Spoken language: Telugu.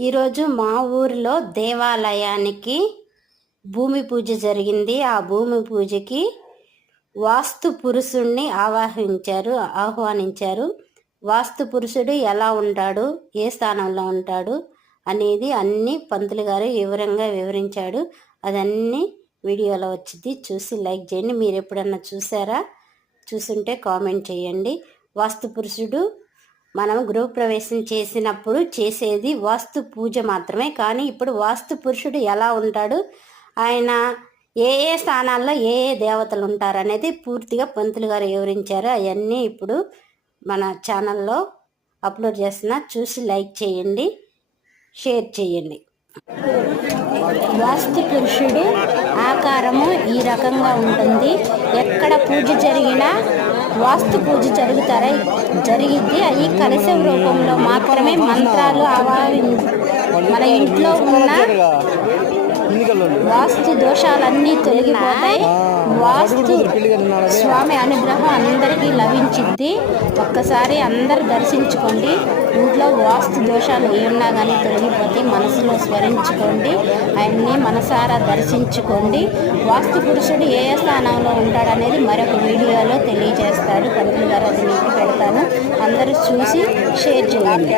ఈరోజు మా ఊరిలో దేవాలయానికి భూమి పూజ జరిగింది. ఆ భూమి పూజకి వాస్తు పురుషుణ్ణి ఆవాహించారు ఆహ్వానించారు. వాస్తు పురుషుడు ఎలా ఉంటాడు ఏ స్థానంలో ఉంటాడు అనేది అన్ని పంతులు గారు వివరంగా వివరించాడు. అదన్నీ వీడియోలో వచ్చింది. చూసి లైక్ చేయండి. మీరు ఎప్పుడన్నా చూసారా? చూసుంటే కామెంట్ చేయండి. వాస్తు పురుషుడు మనం గృహప్రవేశం చేసినప్పుడు చేసేది వాస్తు పూజ మాత్రమే. కానీ ఇప్పుడు వాస్తు పురుషుడు ఎలా ఉంటాడు? ఆయన ఏ ఏ స్థానాల్లో ఏ ఏ దేవతలు ఉంటారు అనేది పూర్తిగా పంతులు గారు వివరించారు. అవన్నీ ఇప్పుడు మన ఛానల్లో అప్లోడ్ చేస్తున్నా చూసి లైక్ చేయండి షేర్ చేయండి. వాస్తు పురుషుడు ఆకారము ఈ రకంగా ఉంటుంది. ఎక్కడ పూజ జరిగినా వాస్తు పూజ జరుగుతారా జరిగిద్ది. అది కలశం రూపంలో మాత్రమే మంత్రాలు ఆవాహి మన ఇంట్లో ఉన్న వాస్తు దోషాలన్నీ తొలగిపోతాయి. వాస్తు స్వామి అనుగ్రహం అందరికీ లభించిద్ది ఒక్కసారి అందరు దర్శించుకోండి. ఇంట్లో వాస్తు దోషాలు ఏమన్నా కానీ తొలగిపోతే మనసులో స్మరించుకోండి. ఆయన్ని మనసారా దర్శించుకోండి. వాస్తు పురుషుడు ఏ ఏ స్థానంలో ఉంటాడనేది మరొక వీడియోలో తెలియజేస్తాడు. పంతులు గారు అది మీకు పెడతాను. అందరూ చూసి షేర్ చేయండి.